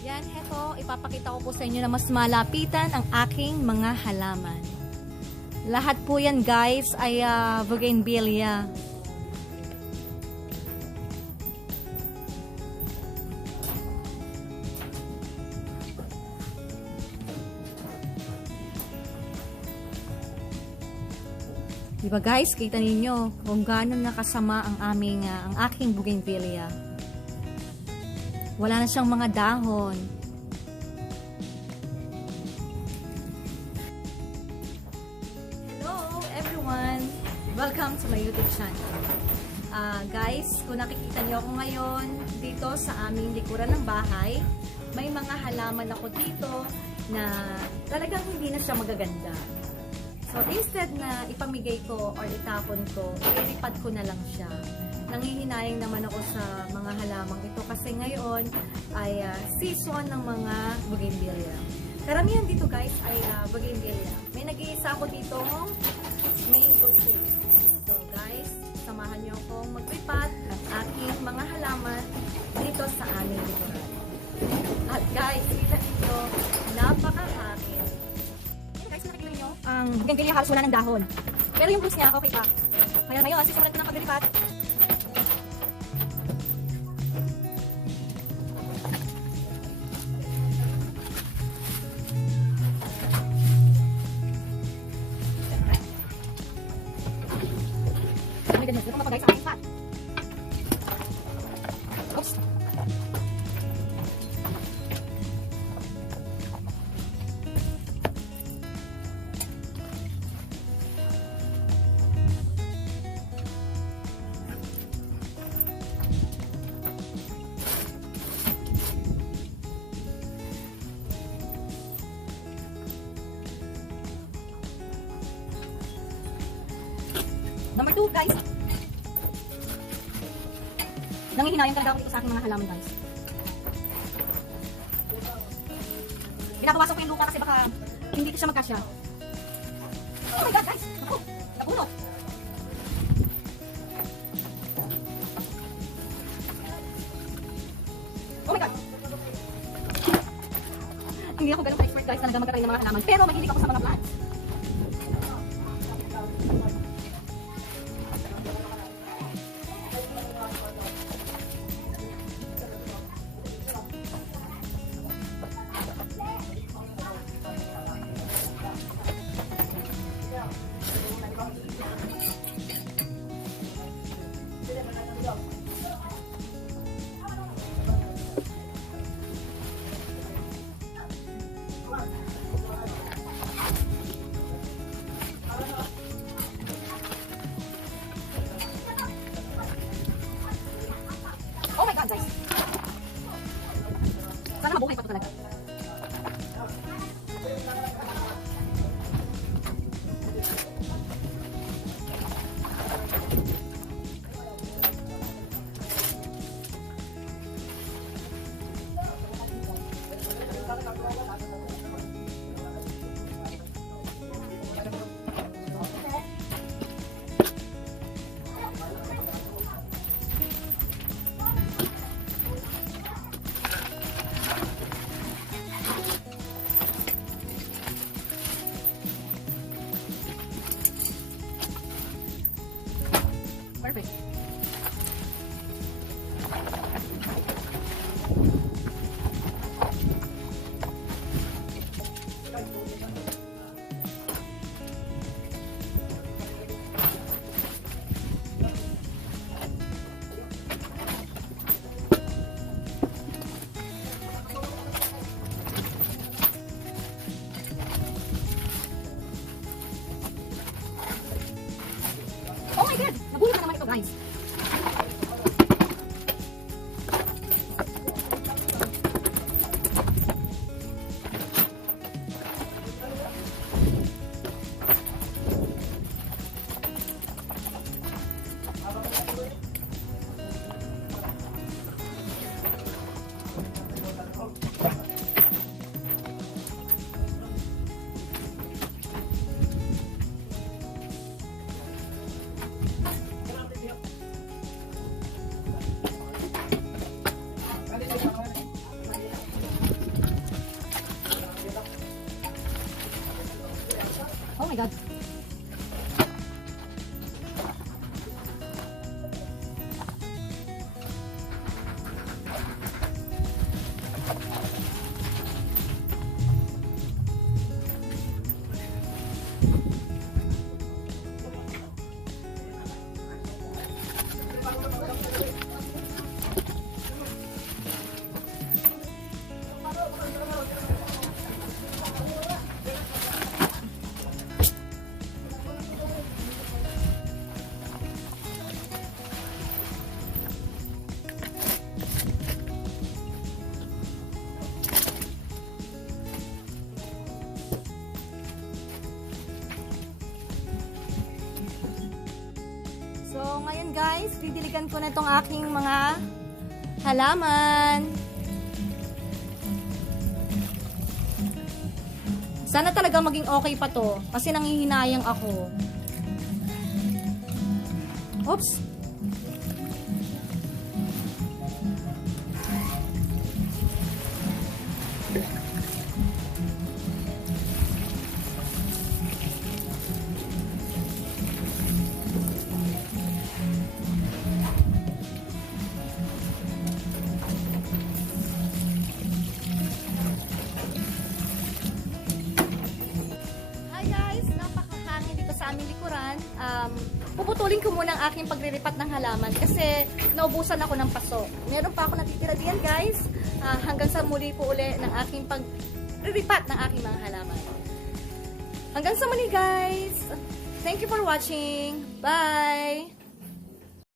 Yan, heto, ipapakita ko po sa inyo na mas malapitan ang aking mga halaman. Lahat po yan guys ay bougainvillea. Diba guys, kita ninyo kung gaano nakasama ang aking bougainvillea. Wala na siyang mga dahon. Hello everyone! Welcome to my YouTube channel. Guys, kung nakikita niyo ako ngayon dito sa aming likuran ng bahay, may mga halaman ako dito na talagang hindi na siya magaganda. So instead na ipamigay ko or itapon ko, ilipad ko na lang siya. Nangihinayang naman ako sa mga halamang ito kasi ngayon ay season ng mga bougainvillea. Karamihan dito guys ay bougainvillea. May nag-iisa ako dito mango tree. So guys, samahan niyo akong maglipat ng aking mga halaman dito sa aming likuran. At guys, kita niyo, napakahangin. Guys, nakikita niyo, ang bougainvillea halos wala ng dahon. Pero yung roots niya, okay pa. Kaya ngayon, sisimulan ko ng paglilipat. Oops. Number 2 guys. Nangihinayang talaga ako dito sa aking mga halaman guys. Binabawasok ko yung lupa kasi baka hindi ko siya magkasya. Oh my god guys! Naku! Napuno! Oh my god! Hindi ako ganun ka-expert guys na magkakaroon ng mga halaman. Pero mahilig ako sa mga plants. Oh my god guys! Sana mabuhay pa ito talaga. my God. So, ngayon guys, didiligan ko na itong aking mga halaman. Sana talaga maging okay pa to, kasi nanghihinayang ako. Oops! Aming likuran, puputulin ko muna ang aking paglilipat ng halaman kasi naubusan ako ng paso. Meron pa ako natitira diyan guys, hanggang sa muli po uli ng aking paglilipat ng aking mga halaman. Hanggang sa muli guys! Thank you for watching! Bye!